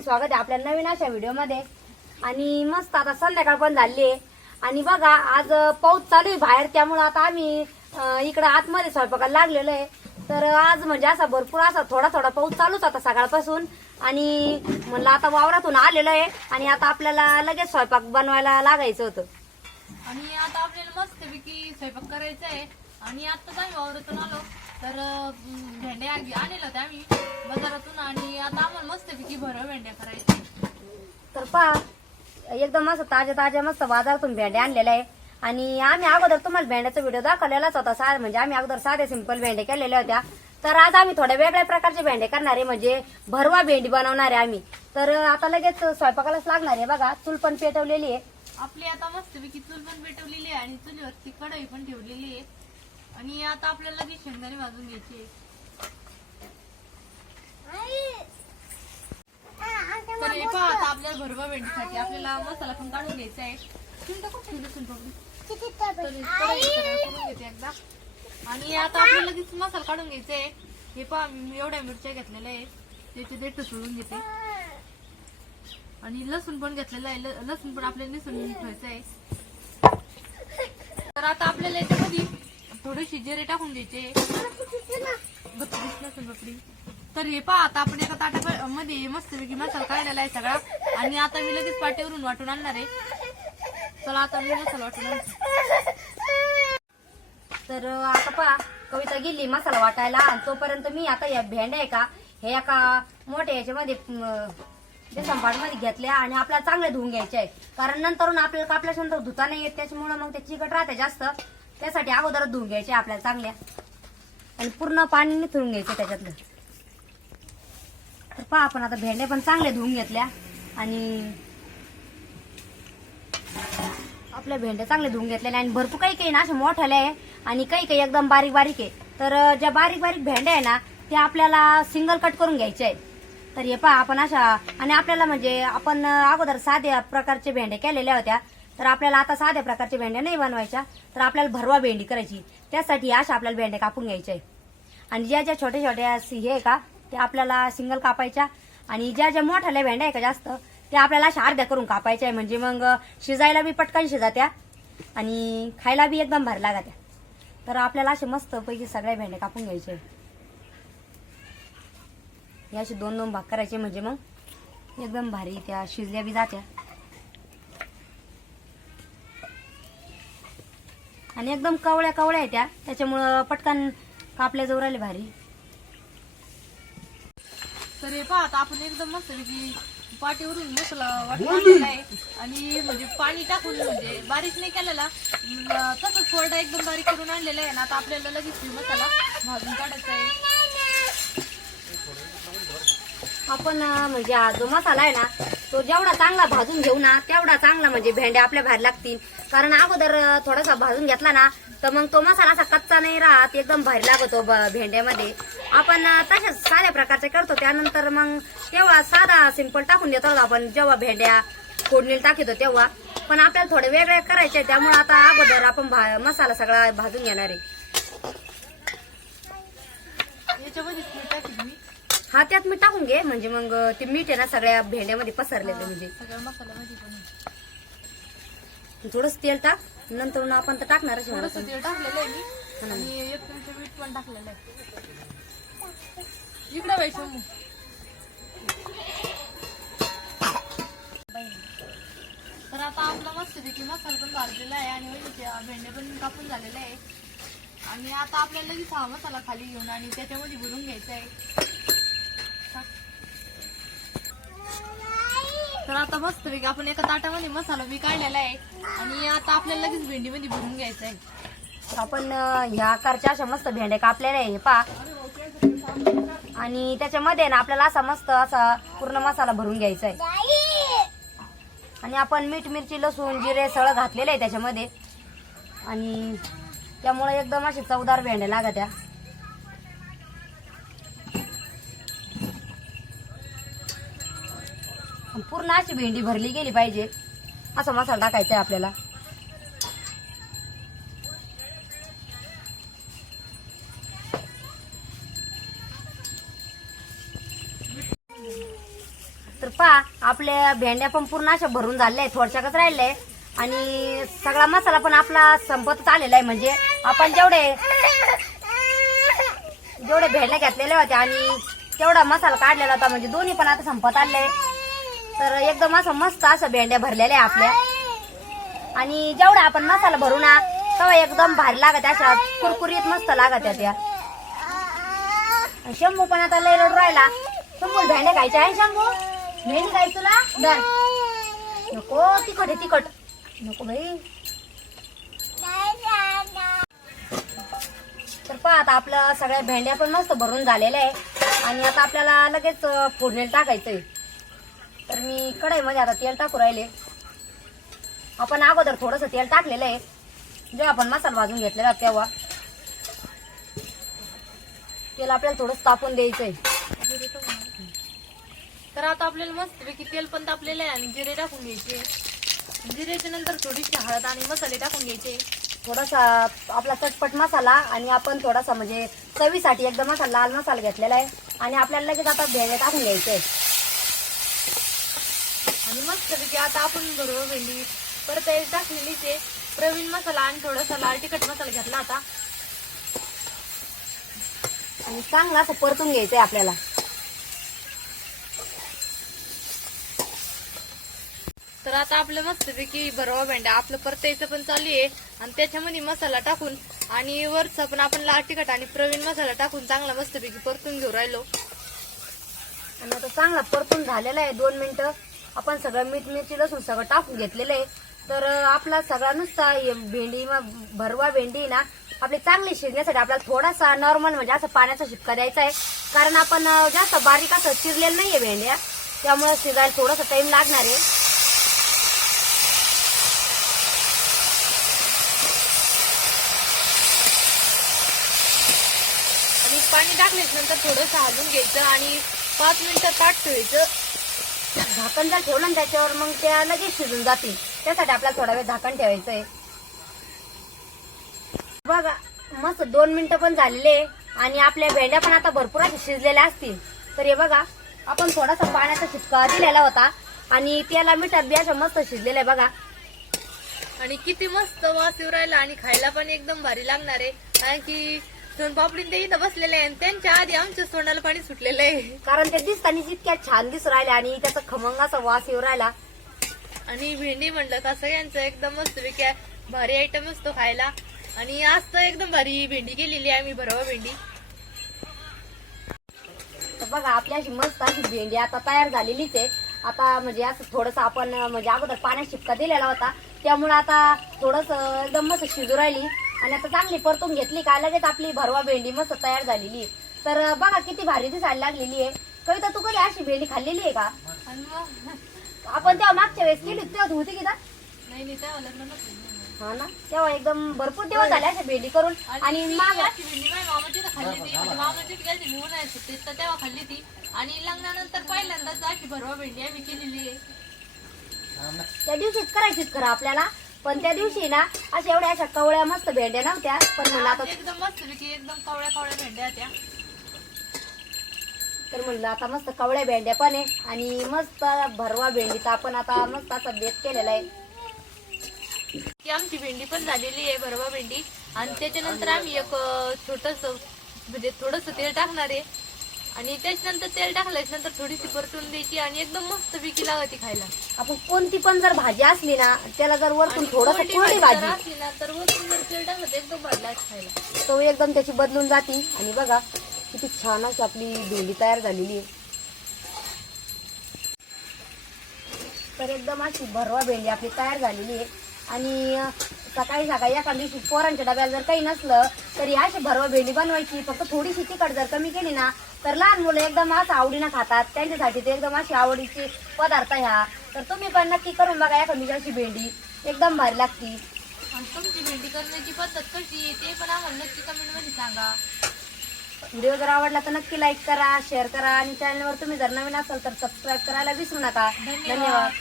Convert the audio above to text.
सगळ्यांचं स्वागत आहे आपल्या नवीन अशा व्हिडिओमध्ये. आणि मस्त आता संध्याकाळ पण झाली आहे. आणि बघा आज पाऊस चालू आहे बाहेर त्यामुळं आता आम्ही इकडं आतमध्ये स्वयंपाकाला लागलेलो आहे. तर आज म्हणजे असा भरपूर असा थोडा थोडा पाऊस चालूच होता सकाळपासून. आणि म्हणलं आता वावरातून आलेलो आहे. आणि आता आपल्याला लगेच स्वयंपाक बनवायला लागायचं होतं. आणि आता आपल्याला मस्तपैकी स्वयंपाक करायचा आहे. आणि आता आम्ही वावरातून आलो. तर भेंड्या आणलेल्या होत्या आम्ही बाजारातून आणि आता आम्हाला मस्तपैकी भरव भेंड्या करायच्या तर पहा एकदम मस्त ताज्या ताज्या मस्त बाजारातून भेंड्या आणलेल्या आहे. आणि आम्ही अगोदर तुम्हाला भेंड्याचा व्हिडिओ दाखवलेलाच होता सा म्हणजे आम्ही अगोदर साधे सिंपल भेंडे केलेल्या होत्या. तर आज आम्ही थोड्या वेगळ्या प्रकारचे भेंडे करणार आहे म्हणजे भरवा भेंडी बनवणार आहे आम्ही. तर आता लगेच स्वयंपाकालाच लागणार आहे बघा चूल पण पेटवलेली आहे. आपली आता मस्तपैकी चूल पण पेटवलेली आहे आणि चुलीवरती कढई पण ठेवलेली आहे. आणि आता आपल्याला लगेच शेंगदाणे भाजून घ्यायचे आहे. तर हे पहा आता आपल्याला भरवा भेंडीसाठी आपल्याला मसाला पण काढून घ्यायचा आहे. घेते एकदा. आणि आता आपल्याला लगेच मसाला काढून घ्यायचा आहे. हे पहा मी एवढ्या मिरच्या घेतलेल्या आहे त्याचे देठ सोडून घेते. आणि लसूण पण घेतलेलं आहे. लसूण पण आपल्याला निसून ठेवायचं आहे. तर आता आपल्याला याच्यामध्ये थोडेसे जिरे टाकून द्यायचे. तर हे पहा आता आपण एका ताटा मध्ये मस्तपैकी मसाला काढलेला आहे सगळा. आणि आता मी लगेच पाट्यावरून वाटून आणणार आहे. चला आता मी मसाला वाटून आणते. तर आता पहा कविता गेली मसाला वाटायला. आणि तोपर्यंत मी आता या भेंड्या आहे का हे एका मोठ्या याच्यामध्ये मध्ये घेतल्या आणि आपल्याला चांगले धुवून घ्यायचे आहे कारण नंतरून आपल्याला कापल्याच्यानंतर धुता नाही येत त्याच्यामुळे मग ते चिकट राहते जास्त. त्यासाठी अगोदर धुवून घ्यायचे आपल्याला चांगल्या. आणि पूर्ण पाणी निथळून घ्यायचे त्याच्यातलं तर पहा आपण आता भेंड्या पण चांगल्या धुवून घेतल्या. आणि आपल्या भेंड्या चांगल्या धुवून घेतलेल्या. आणि भरपूर काही काही ना अशा मोठ्याल्या आहे. आणि काही काही एकदम बारीक बारीक आहे. तर ज्या बारीक बारीक भेंड्या आहे ना त्या आपल्याला सिंगल कट करून घ्यायच्या आहे तर हे पहा आपण अशा आणि आपल्याला म्हणजे आपण अगोदर साध्या प्रकारचे भेंडे केलेल्या होत्या. तर आपल्याला आता साध्या प्रकारच्या भेंड्या नाही बनवायच्या तर आपल्याला भरवा भेंडी करायची. त्यासाठी अशा आपल्याला भेंड्या कापून घ्यायच्या आहे. आणि ज्या ज्या छोट्या छोट्या सी- हे आहे का त्या आपल्याला सिंगल कापायच्या. आणि ज्या ज्या मोठ्याल्या भेंड्या आहे का जास्त त्या आपल्याला अशा अर्ध्या करून कापायच्या आहे. म्हणजे मग शिजायला बी पटकन शिजात्या आणि खायला बी एकदम भारी लागत्या. तर आपल्याला असे मस्त पैकी सगळ्या भेंड्या कापून घ्यायचे हे असे दोन दोन भाग करायचे म्हणजे मग एकदम भारी त्या शिजल्या बी जात्या. आणि एकदम कवळ्या कवळ्या आहे त्या. त्याच्यामुळं पटकन कापल्या जाऊ राहिले भारी. तर हे पहा आता आपण एकदम मस्त पैकी पाटीवरून मसाला वाटून आणलेला आहे. आणि म्हणजे पाणी टाकून म्हणजे बारीक नाही केलेला तसंच थोडा एकदम बारीक करून आणलेला आहे. ना आता आपल्याला लगेच मसाला भाजून काढायचा आहे. आपण म्हणजे हा जो मसाला आहे ना तो जेवढा चांगला भाजून घेऊ ना तेवढा चांगला म्हणजे भेंड्या आपल्या बाहेर लागतील. कारण अगोदर थोडासा भाजून घेतला ना तर मग तो मसाला असा कच्चा नाही राहत एकदम भारी लागतो ब- भेंड्यामध्ये. आपण तशाच साध्या प्रकारचे करतो त्यानंतर मग तेव्हा साधा सिंपल टाकून देतो आपण. जेव्हा भेंड्या फोडणीला टाकतो तेव्हा. पण आपल्याला थोडे वेगळे करायचे त्यामुळे आता अगोदर आपण भा- मसाला सगळा भाजून घेणार आहे. हा त्यात मी टाकून घे म्हणजे मग ते मीठ आहे ना सगळ्या भेंड्यामध्ये पसरले ते म्हणजे. सगळ्या मसाल्यामध्ये पण थोडस तेल टाक नंतर मग आपण तर टाकणारच थोडस. तेल टाकलेलं आहे मी आणि एक चमचा मीठ पण टाकलेलं आहे. इकडे बाई शंभू तर आता आपला मस्तपैकी मसाला पण भाजलेला आहे आणि वहिनीचे भेंडे पण कापून झालेले आहे. आणि आता आपल्याला लगेच हा मसाला खाली घेऊन आणि त्याच्यामध्ये भरून घ्यायचा आहे. तर आता मस्त आपण एका ताटामध्ये मसाला मी काढलेला आहे. आणि आता आपल्याला लगेच भेंडीमध्ये भरून घ्यायचं आहे आपण ह्या आकारच्या अशा मस्त भेंड्या कापलेल्या आहे हे पा आणि त्याच्यामध्ये ना आपल्याला असा मस्त असा पूर्ण मसाला भरून घ्यायचा आहे आणि आपण मीठ मिरची लसूण जिरे सगळं घातलेलं आहे त्याच्यामध्ये. आणि त्यामुळे एकदम अशी चवदार भेंड्या लागत्या. पूर्ण अशी भेंडी भरली गेली पाहिजे. असा मसाला टाकायचा आहे आपल्याला. तर पहा आपल्या भेंड्या पण पूर्ण अशा भरून झाल्या आहे थोडशाकच राहिल्या आहे आणि सगळा मसाला पण आपला संपतच आलेला आहे. म्हणजे आपण जेवढे जेवढे भेंड्या घेतलेल्या होत्या आणि तेवढा मसाला काढलेला होता म्हणजे दोन्ही पण आता संपत आले. तर एकदम असं मस्त असं भेंड्या भरलेल्या आहे आपल्या. आणि जेवढा आपण मसाला भरू ना तेव्हा एकदम भारी लागत अशा कुरकुरीत मस्त लागत त्या शंभू पण आता लय रडू राहिला. शंभू भेंड्या खायच्या आहे शंभू? भेंडी खायची तुला? दर नको तिखट आहे तिखट. नको भाई तर पहा आता आपलं सगळ्या भेंड्या पण मस्त भरून झालेल्या आहे. आणि आता आपल्याला लगेच अं, फोडणीला टाकायचंय. तर मी कढईमध्ये आता तेल टाकू राहिले. आपण अगोदर थोडस तेल टाकलेलं आहे. जेव्हा आपण मसाला भाजून घेतलेला तेव्हा. तेल आपल्याला थोडं तापून टाकून घे. तर आता आपल्याला मस्तपैकी तेल पण तापलेलं आहे आणि जिरे टाकून घ्यायचे. जिरेच्या नंतर थोडीशी हळद आणि मसाले टाकून घ्यायचे. थोडासा आपला चटपट मसाला आणि आपण थोडासा म्हणजे चवीसाठी एकदम असा लाल मसाला घेतलेला आहे. आणि आपल्याला लगेच आता भेंडे टाकून घ्यायचे. मस्तपैकी आता आपण बरोबर भेंडी परत एक टाकलेली ते प्रवीण मसाला आणि थोडासा लाल तिखट मसाला घेतला आता. आणि चांगला असं परतून घ्यायचंय आपल्याला. तर आता आपलं मस्तपैकी बरोबर भेंड्या आपलं परतायचं पण चालू आहे. आणि त्याच्यामध्ये मसाला टाकून आणि वरचा पण आपण लाल तिखट आणि प्रवीण मसाला टाकून चांगला मस्तपैकी परतून घेऊ राहिलो. आणि आता चांगला परतून झालेला आहे दोन मिनिटं. आपण सगळं मीठ मिरची लसूण सगळं टाकून घेतलेलं आहे. तर आपला सगळा नुसता भेंडी मग भरवा भेंडी ना आपली चांगली शिजण्यासाठी आपल्याला थोडासा नॉर्मल म्हणजे असं पाण्याचा शिपका द्यायचा आहे. कारण आपण जास्त बारीक असं चिरलेलं नाही आहे भेंड्या त्यामुळे शिजायला थोडासा टाईम लागणार आहे. आणि पाणी टाकल्याच्या नंतर थोडंसं हलून घ्यायचं आणि पाच मिनिटं ताट ठेवायचं. झाकण जर ठेवलं ना त्याच्यावर मग त्या लगेच शिजून जातील. त्यासाठी आपल्याला थोडा वेळ झाकण ठेवायचं आहे बघा मस्त दोन मिनिटं पण झालेले आणि आपल्या भेंड्या पण आता भरपूर शिजलेल्या असतील. तर हे बघा आपण थोडासा पाण्याचा शिपका दिलेला होता आणि त्याला मिठात बी अशा मस्त शिजलेल्या आहे बघा. आणि किती मस्त वास येऊ राहिला आणि खायला पण एकदम भारी लागणार आहे. कारण की सोनपापडीन ते इथं बसलेले आहे आणि त्यांच्या आधी आमच्या तोंडाला पाणी सुटलेलं आहे. कारण ते दिसताना इतक्या छान दिसू राहिले आणि त्याचा खमंग असा वास येऊ राहिला. आणि भेंडी म्हणलं का सगळ्यांचं एकदम मस्त पैकी भारी आयटम असतो खायला. आणि आज तर एकदम भारी भेंडी केलेली आहे आम्ही भरवा भेंडी. तर बघा आपली अशी मस्त अशी भेंडी आता तयार झालेलीच आहे. आता म्हणजे असं थोडस आपण म्हणजे अगोदर पाण्यात शिपका दिलेला होता. त्यामुळे आता थोडस एकदम मस्त शिजू राहिली. आणि आता चांगली परतून घेतली का लगेच आपली भरवा भेंडी मस्त तयार झालेली. आहे. तर बघा किती भारी दिसायला लागलेली आहे. कविता तू कधी अशी भेंडी खाल्लेली आहे का? आपण तेव्हा मागच्या वेळेस केली तेव्हा होती की नाही? तेव्हा लग्न. हा ना? तेव्हा एकदम भरपूर दिवस झाले अशा भेंडी करून. आणि माग म्हणजे तेव्हा खाल्ली ती आणि लग्नानंतर पहिल्यांदाच अशी भरवा भेंडी आम्ही केलेली आहे. त्या दिवशीच करायचीच खरं आपल्याला. पण त्या दिवशी ना अशा एवढ्या अशा कवळ्या मस्त भेंड्या नव्हत्या पण म्हणलं आता एकदम मस्त पैकी एकदम कवळ्या कवळ्या भेंड्या होत्या. तर म्हणलं आता मस्त कवळ्या भेंड्या पण आहे आणि मस्त भरवा भेंडीचा आपण आता मस्त असा बेत केलेला आहे. की आमची भेंडी पण झालेली आहे भरवा भेंडी. आणि त्याच्यानंतर आम्ही एक छोटस म्हणजे थोडस तेल टाकणार आहे. आणि त्याच्यानंतर तेल टाकल्याच्या नंतर थोडीशी परतून द्यायची आणि एकदम मस्त विकी लागते खायला. आपण कोणती पण जर भाजी असली ना त्याला जर वरतून थोडस कोरडी कोरडी भाजी जर असली ना तर वरून जर तेल टाकलं तर एकदम भरला खायला. तो एकदम त्याची बदलून जाती. आणि बघा किती छान अशी आपली भेंडी तयार झालेली आहे. तर एकदम अशी भरवा भेंडी आपली तयार झालेली आहे. आणि अं, सकाळी सकाळी एका दिवशी पोरांच्या डब्याला जर काही नसलं तरी अशी भरवा भेंडी बनवायची. फक्त थोडीशी तिखट जर कमी केली ना तर लहान मुलं एकदम असं आवडीनं खातात. त्यांच्यासाठी ते एकदम अशी आवडीची पदार्थ ह्या तर तुम्ही पण नक्की करून बघा एखादी अशी भेंडी. एकदम भारी लागती. आणि तुमची भेंडी करण्याची पद्धत कशी आहे ते पण आम्हाला नक्की कमेंटमध्ये सांगा. व्हिडिओ जर आवडला तर नक्की लाईक करा शेअर करा आणि चॅनलवर तुम्ही जर नवीन असाल तर सबस्क्राईब करायला विसरू नका. धन्यवाद.